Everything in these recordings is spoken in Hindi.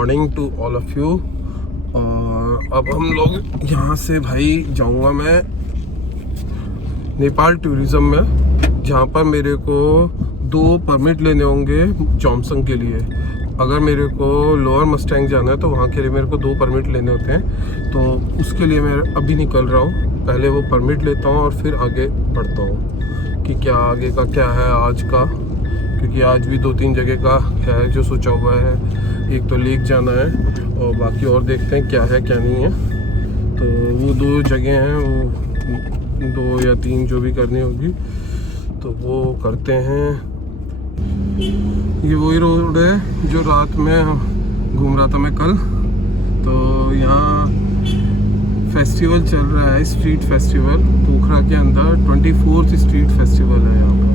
Morning to all of you. और अब हम लोग यहाँ से भाई जाऊँगा मैं नेपाल टूरिज़्म में, जहाँ पर मेरे को 2 परमिट लेने होंगे जोमसंग के लिए। अगर मेरे को लोअर मस्टैंग जाना है तो वहाँ के लिए मेरे को 2 परमिट लेने होते हैं। तो उसके लिए मैं अभी निकल रहा हूँ, पहले वो परमिट लेता हूँ और फिर आगे बढ़ता हूँ कि क्या आगे का क्या है आज का, क्योंकि आज भी 2-3 जगह का है जो सोचा हुआ है। एक तो लेक जाना है और बाकी और देखते हैं क्या है क्या नहीं है। तो वो 2 जगह हैं, वो 2 या 3 जो भी करनी होगी तो वो करते हैं। ये वही रोड है जो रात में घूम रहा था मैं कल। तो यहाँ फेस्टिवल चल रहा है, स्ट्रीट फेस्टिवल पोखरा के अंदर 24th स्ट्रीट फेस्टिवल है यहाँ पर।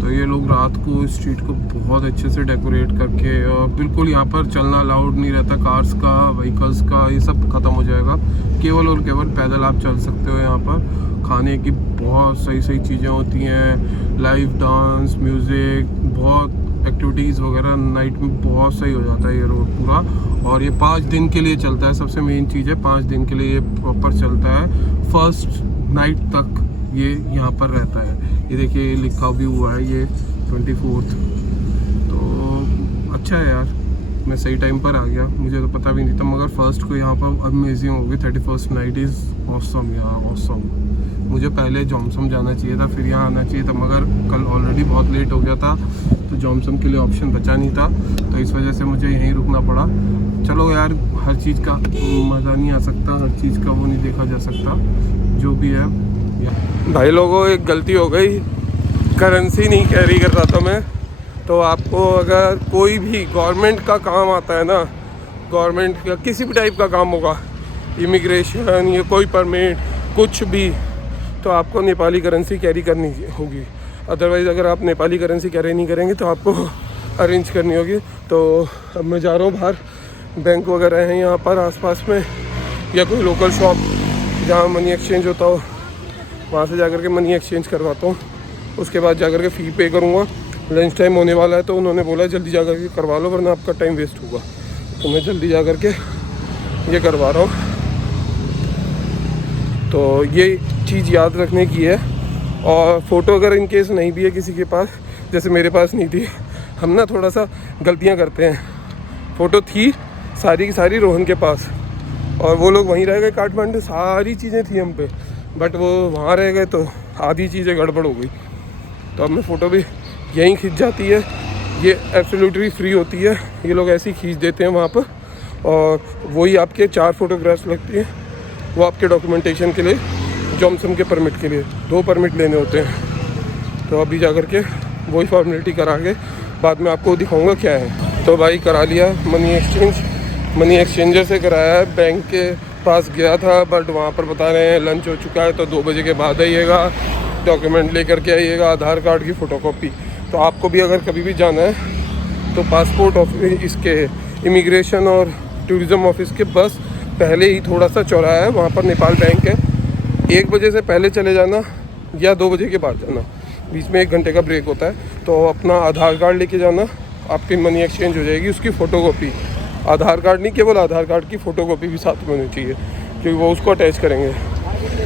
तो ये लोग रात को स्ट्रीट को बहुत अच्छे से डेकोरेट करके, और बिल्कुल यहाँ पर चलना अलाउड नहीं रहता, कार्स का, व्हीकल्स का, ये सब ख़त्म हो जाएगा। केवल और केवल पैदल आप चल सकते हो। यहाँ पर खाने की बहुत सही चीज़ें होती हैं, लाइव डांस, म्यूज़िक, बहुत एक्टिविटीज़ वगैरह नाइट में बहुत सही हो जाता है ये रोड पूरा। और ये 5 दिन के लिए चलता है, सबसे मेन चीज़ है 5 दिन के लिए ये प्रॉपर चलता है। फर्स्ट नाइट तक ये यहाँ पर रहता है। ये देखिए लिखा भी हुआ है ये 24th। तो अच्छा है यार, मैं सही टाइम पर आ गया, मुझे तो पता भी नहीं था। मगर फर्स्ट को यहाँ पर अमेजिंग होगी। 31st नाइट इज़ ऑसम यार, ऑसम। मुझे पहले जोमसम जाना चाहिए था, फिर यहाँ आना चाहिए था, मगर कल ऑलरेडी बहुत लेट हो गया था तो जोमसम के लिए ऑप्शन बचा नहीं था, तो इस वजह से मुझे यहीं रुकना पड़ा। चलो यार, हर चीज़ का मज़ा नहीं आ सकता, हर चीज़ का वो नहीं देखा जा सकता, जो भी है। भाई लोगों, एक गलती हो गई, करेंसी नहीं कैरी कर रहा था मैं। तो आपको अगर कोई भी गवर्नमेंट का काम आता है ना, गवर्नमेंट का किसी भी टाइप का काम होगा, इमिग्रेशन या कोई परमिट कुछ भी, तो आपको नेपाली करेंसी कैरी करनी होगी। अदरवाइज़ अगर आप नेपाली करेंसी कैरी नहीं करेंगे तो आपको अरेंज करनी होगी। तो अब मैं जा रहा हूँ बाहर, बैंक वगैरह हैं यहाँ पर आसपास में, या कोई लोकल शॉप जहाँ मनी एक्सचेंज होता हो, वहाँ से जाकर के मनी एक्सचेंज करवाता हूँ। उसके बाद जाकर के फ़ी पे करूँगा। लंच टाइम होने वाला है तो उन्होंने बोला जल्दी जा कर के करवा लो वरना आपका टाइम वेस्ट होगा। तो मैं जल्दी जा कर के ये करवा रहा हूँ। तो ये चीज़ याद रखने की है। और फ़ोटो अगर इन केस नहीं भी है किसी के पास, जैसे मेरे पास नहीं थी, हम ना थोड़ा सा गलतियाँ करते हैं। फ़ोटो थी सारी की सारी रोहन के पास, और वो लोग वहीं रह गए काठमांडू, सारी चीज़ें थी हम पे, बट वो वहाँ रह गए तो आधी चीज़ें गड़बड़ हो गई। तो अब मैं फ़ोटो भी यहीं खींच जाती है, ये एब्सोल्युटली फ्री होती है, ये लोग ऐसे ही खींच देते हैं वहाँ पर। और वही आपके 4 फोटोग्राफ्स लगती हैं, वो आपके डॉक्यूमेंटेशन के लिए, जोमसम के परमिट के लिए 2 परमिट लेने होते हैं। तो अभी जा कर के वही फॉर्मेलिटी करा के बाद में आपको दिखाऊंगा क्या है। तो भाई करा लिया मनी एक्सचेंज, मनी एक्सचेंजर से कराया है। बैंक के पास गया था बट वहाँ पर बता रहे हैं लंच हो चुका है तो 2 बजे के बाद आइएगा, डॉक्यूमेंट लेकर के आइएगा, आधार कार्ड की फ़ोटोकॉपी। तो आपको भी अगर कभी भी जाना है तो पासपोर्ट ऑफिस, इसके इमिग्रेशन और टूरिज़म ऑफिस के बस पहले ही थोड़ा सा चौराहा है, वहाँ पर नेपाल बैंक है। 1 बजे से पहले चले जाना या 2 बजे के बाद जाना, बीच में 1 घंटे का ब्रेक होता है। तो अपना आधार कार्ड लेके जाना, आपकी मनी एक्सचेंज हो जाएगी, उसकी फ़ोटोकॉपी, आधार कार्ड नहीं, केवल आधार कार्ड की फ़ोटोकॉपी भी साथ में होनी चाहिए क्योंकि वो उसको अटैच करेंगे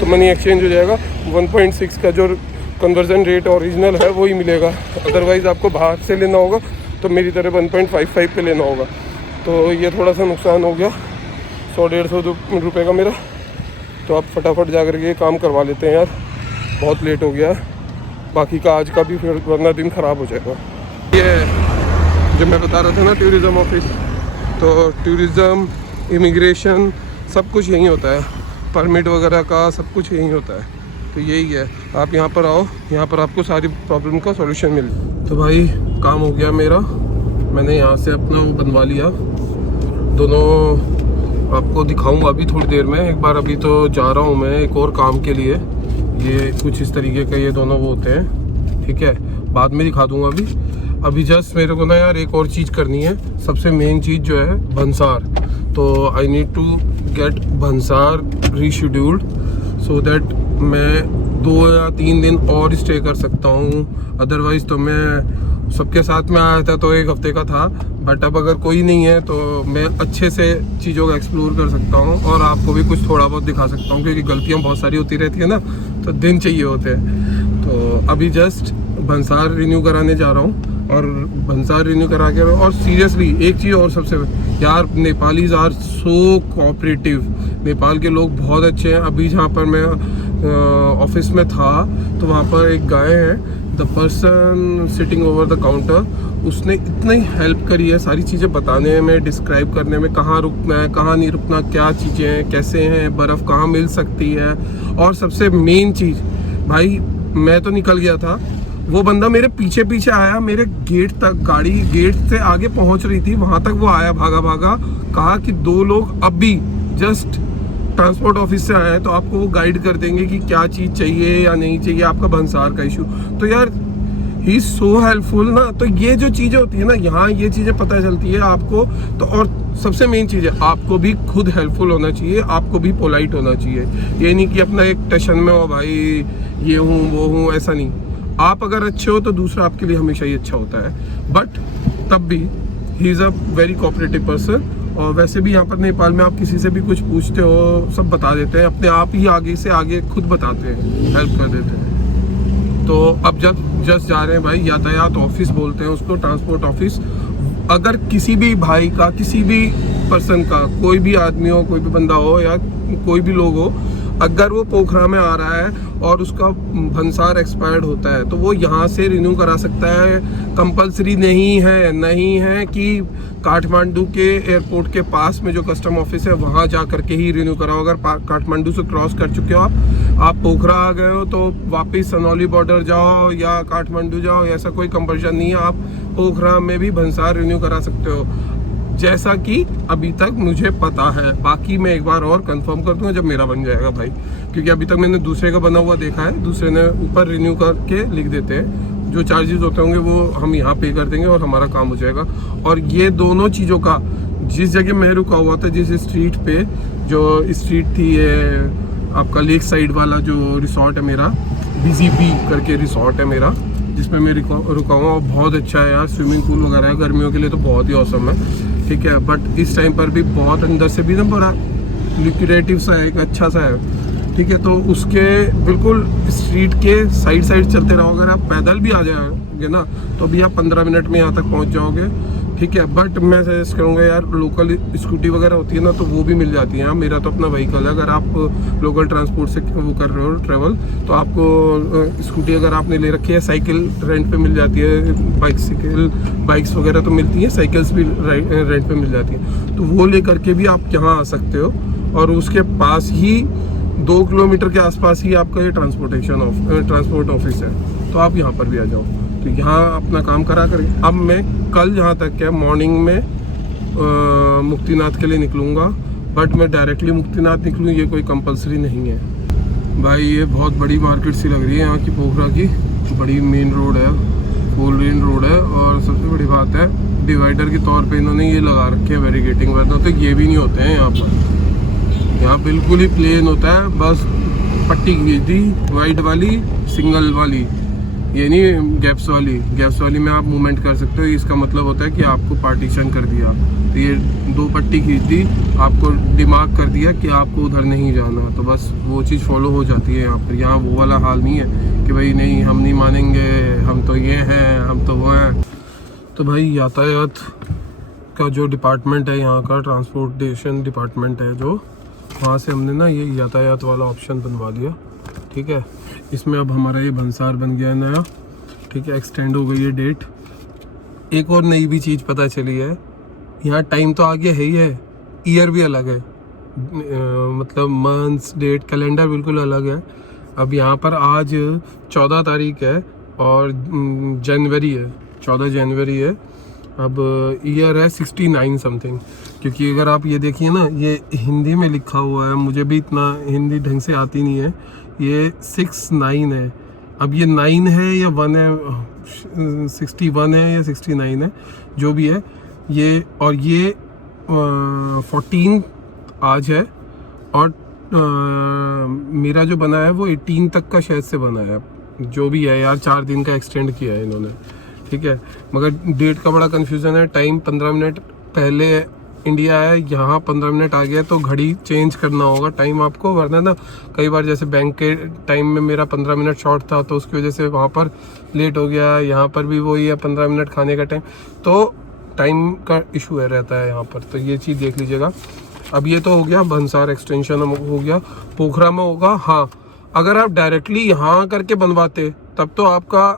तो मनी एक्सचेंज हो जाएगा। 1.6 का जो कन्वर्जन रेट ओरिजिनल है वही मिलेगा। अदरवाइज़ आपको बाहर से लेना होगा तो मेरी तरह 1.55 पे लेना होगा। तो ये थोड़ा सा नुकसान हो गया 100-150 रुपये का मेरा। तो आप फटाफट जा कर के काम करवा लेते हैं यार, बहुत लेट हो गया। बाकी का आज का भी फिर वरना दिन ख़राब हो जाएगा। ये जो मैं बता रहा था ना टूरिज़म ऑफिस, तो टूरिज़म, इमिग्रेशन सब कुछ यहीं होता है, परमिट वगैरह का सब कुछ यहीं होता है। तो यही है, आप यहाँ पर आओ, यहाँ पर आपको सारी प्रॉब्लम का सॉल्यूशन मिले। तो भाई काम हो गया मेरा, मैंने यहाँ से अपना वो बनवा लिया। दोनों आपको दिखाऊंगा अभी थोड़ी देर में। एक बार अभी तो जा रहा हूँ मैं एक और काम के लिए। ये कुछ इस तरीके का ये दोनों वो होते हैं, ठीक है, बाद में दिखा दूंगा। अभी जस्ट मेरे को ना यार एक और चीज़ करनी है, सबसे मेन चीज़ जो है भंसार। तो I need to get bhansar rescheduled so that मैं 2 या 3 दिन और स्टे कर सकता हूँ। अदरवाइज़ तो मैं सबके साथ में आया था तो 1 हफ्ते का था, बट अब अगर कोई नहीं है तो मैं अच्छे से चीज़ों को एक्सप्लोर कर सकता हूँ और आपको भी कुछ थोड़ा बहुत दिखा सकता हूँ, क्योंकि गलतियाँ बहुत सारी होती रहती है ना, तो दिन चाहिए होते हैं। तो अभी जस्ट भंसार रिन्यू कराने जा रहा हूँ, और भंसार रिन्यू करा के, और सीरियसली एक चीज़ और सबसे यार, Nepalis are so cooperative. Nepal के लोग बहुत अच्छे हैं। अभी जहाँ पर मैं ऑफिस में था तो वहाँ पर एक गाय है, the person sitting over the counter, उसने इतना ही हेल्प करी है सारी चीज़ें बताने में, डिस्क्राइब करने में, कहाँ रुकना है कहाँ नहीं रुकना, क्या चीज़ें हैं, कैसे हैं, बर्फ़ कहाँ मिल सकती है। और सबसे मेन चीज़ भाई, मैं तो निकल गया था, वो बंदा मेरे पीछे पीछे आया, मेरे गेट तक, गाड़ी गेट से आगे पहुंच रही थी, वहां तक वो आया भागा भागा, कहा कि 2 लोग अभी जस्ट ट्रांसपोर्ट ऑफिस से आए हैं, तो आपको वो गाइड कर देंगे कि क्या चीज़ चाहिए या नहीं चाहिए, आपका भंसार का इशू। तो यार ही इज़ सो हेल्पफुल ना। तो ये जो चीज़ें होती है ना, यहाँ ये चीज़ें पता चलती है आपको। तो और सबसे मेन चीज़ है, आपको भी खुद हेल्पफुल होना चाहिए, आपको भी पोलाइट होना चाहिए। ये नहीं कि अपना एक टेंशन में हो भाई, ये हूँ वो हूँ, ऐसा नहीं। आप अगर अच्छे हो तो दूसरा आपके लिए हमेशा ही अच्छा होता है। बट तब भी he is a very cooperative person. और वैसे भी यहाँ पर नेपाल में आप किसी से भी कुछ पूछते हो, सब बता देते हैं, अपने आप ही आगे से आगे खुद बताते हैं, हेल्प कर देते हैं। तो अब जब जस्ट जा रहे हैं भाई, यातायात ऑफिस बोलते हैं उसको, ट्रांसपोर्ट ऑफिस। अगर किसी भी भाई का, किसी भी पर्सन का, कोई भी आदमी हो, कोई भी बंदा हो या कोई भी लोग हो, अगर वो पोखरा में आ रहा है और उसका भंसार एक्सपायर्ड होता है तो वो यहाँ से रिन्यू करा सकता है। कंपलसरी नहीं है कि काठमांडू के एयरपोर्ट के पास में जो कस्टम ऑफिस है वहाँ जा करके ही रिन्यू कराओ। अगर काठमांडू से क्रॉस कर चुके हो आप पोखरा आ गए हो, तो वापस सनौली बॉर्डर जाओ या काठमांडू जाओ, ऐसा कोई कंपल्शन नहीं है। आप पोखरा में भी भंसार रिन्यू करा सकते हो, जैसा कि अभी तक मुझे पता है। बाकी मैं एक बार और कंफर्म कर दूंगा जब मेरा बन जाएगा भाई, क्योंकि अभी तक मैंने दूसरे का बना हुआ देखा है, दूसरे ने ऊपर रिन्यू करके लिख देते हैं, जो चार्जेस होते होंगे वो हम यहाँ पे कर देंगे और हमारा काम हो जाएगा। और ये दोनों चीज़ों का, जिस जगह मैं रुका हुआ था, जिस स्ट्रीट पे, जो स्ट्रीट थी ये आपका लेक साइड वाला जो रिसोर्ट है मेरा, BZB करके रिसोर्ट है मेरा, जिसमें मैं रुका हुआ, और बहुत अच्छा है यार। स्विमिंग पूल वगैरह है, गर्मियों के लिए तो बहुत ही औसम है, ठीक है। बट इस टाइम पर भी बहुत अंदर से भी ना बड़ा लिक्रेटिव सा है, एक अच्छा सा है, ठीक है। तो उसके बिल्कुल स्ट्रीट के साइड चलते रहो। अगर आप पैदल भी आ जाओगे ना तो भी आप 15 मिनट में यहाँ तक पहुँच जाओगे, ठीक है। बट मैं सजेस्ट करूँगा यार, लोकल स्कूटी वगैरह होती है ना तो वो भी मिल जाती है। मेरा तो अपना व्हीकल है, अगर आप लोकल ट्रांसपोर्ट से वो कर रहे हो ट्रैवल, तो आपको स्कूटी अगर आपने ले रखी है, साइकिल रेंट पे मिल जाती है, बाइक्स वगैरह तो मिलती हैं, साइकिल्स भी रेंट पे मिल जाती हैं, तो वो ले करके भी आप यहाँ आ सकते हो। और उसके पास ही 2 किलोमीटर के आसपास ही आपका ये ट्रांसपोर्ट ऑफिस है, तो आप यहाँ पर भी आ जाओ। तो यहाँ अपना काम करा करें। अब मैं कल जहाँ तक है मॉर्निंग में मुक्तिनाथ के लिए निकलूँगा, बट मैं डायरेक्टली मुक्तिनाथ निकलूँ ये कोई कंपलसरी नहीं है भाई। ये बहुत बड़ी मार्केट सी लग रही है यहाँ की, पोखरा की बड़ी मेन रोड है, 4 लेन रोड है। और सबसे बड़ी बात है, डिवाइडर के तौर पे इन्होंने ये लगा रखे हैं बैरिकेटिंग, वरना तो ये भी नहीं होते हैं यहाँ पर। यहाँ बिल्कुल ही प्लेन होता है, बस पट्टी की थी वाइट वाली, सिंगल वाली, ये नहीं गैप्स वाली में आप मूवमेंट कर सकते हो। इसका मतलब होता है कि आपको पार्टीशन कर दिया, तो ये 2 पट्टी खींच दी, आपको दिमाग कर दिया कि आपको उधर नहीं जाना, तो बस वो चीज़ फॉलो हो जाती है यहाँ पर। यहाँ वो वाला हाल नहीं है कि भाई नहीं हम नहीं मानेंगे, हम तो ये हैं, हम तो वो हैं। तो भाई यातायात का जो डिपार्टमेंट है यहाँ का, ट्रांसपोर्टेशन डिपार्टमेंट है जो, वहाँ से हमने ना ये यातायात वाला ऑप्शन बनवा लिया, ठीक है। इसमें अब हमारा ये भंसार बन गया है नया, ठीक है, एक्सटेंड हो गई है डेट। एक और नई भी चीज़ पता चली है, यहाँ टाइम तो आगे है ही है, ईयर भी अलग है, मतलब मंथ्स, डेट, कैलेंडर बिल्कुल अलग है। अब यहाँ पर आज 14 तारीख है और जनवरी है, 14 जनवरी है। अब ईयर है 69 समथिंग, क्योंकि अगर आप ये देखिए ना, ये हिंदी में लिखा हुआ है, मुझे भी इतना हिंदी ढंग से आती नहीं है, ये 69 है। अब ये 9 है या 1 है, 61 है या 69 है, जो भी है ये। और ये 14 आज है, और मेरा जो बना है वो 18 तक का शायद से बना है, जो भी है यार, 4 दिन का एक्सटेंड किया है इन्होंने, ठीक है, मगर डेट का बड़ा कन्फ्यूज़न है। टाइम 15 मिनट पहले इंडिया है, यहाँ 15 मिनट आ गया, तो घड़ी चेंज करना होगा टाइम आपको, वरना ना कई बार जैसे बैंक के टाइम में मेरा 15 मिनट शॉर्ट था, तो उसकी वजह से वहाँ पर लेट हो गया। यहाँ पर भी वही है 15 मिनट खाने का टाइम, तो टाइम का इशू है रहता है यहाँ पर, तो ये चीज़ देख लीजिएगा। अब ये तो हो गया भंसार एक्सटेंशन हो गया, पोखरा में होगा। हाँ, अगर आप डायरेक्टली यहाँ करके बनवाते तब तो आपका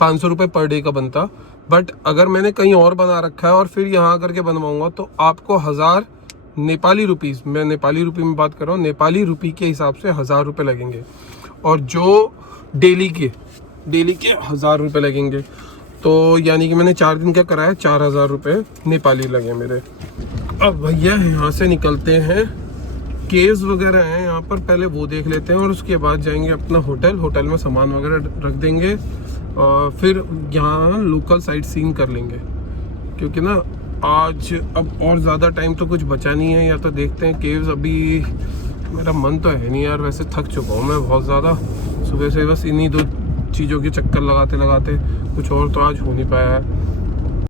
500 रुपये पर डे का बनता, बट अगर मैंने कहीं और बना रखा है और फिर यहाँ करके बनवाऊँगा तो आपको 1000 नेपाली रुपीज़, मैं नेपाली रुपये में बात कर रहा हूँ, नेपाली रुपये के हिसाब से 1000 रुपये लगेंगे, और जो डेली के 1000 रुपये लगेंगे। तो यानी कि मैंने 4 दिन का कराया, 4000 रुपये नेपाली लगे मेरे। अब भैया यहाँ से निकलते हैं, केव्स वगैरह हैं यहाँ पर, पहले वो देख लेते हैं और उसके बाद जाएंगे अपना होटल में सामान वगैरह रख देंगे, और फिर यहाँ लोकल साइट सीन कर लेंगे, क्योंकि ना आज अब और ज़्यादा टाइम तो कुछ बचा नहीं है। या तो देखते हैं केव्स, अभी मेरा मन तो है नहीं यार, वैसे थक चुका हूँ मैं बहुत ज़्यादा सुबह से, बस इन्हीं 2 चीज़ों के चक्कर लगाते लगाते, कुछ और तो आज हो नहीं पाया है।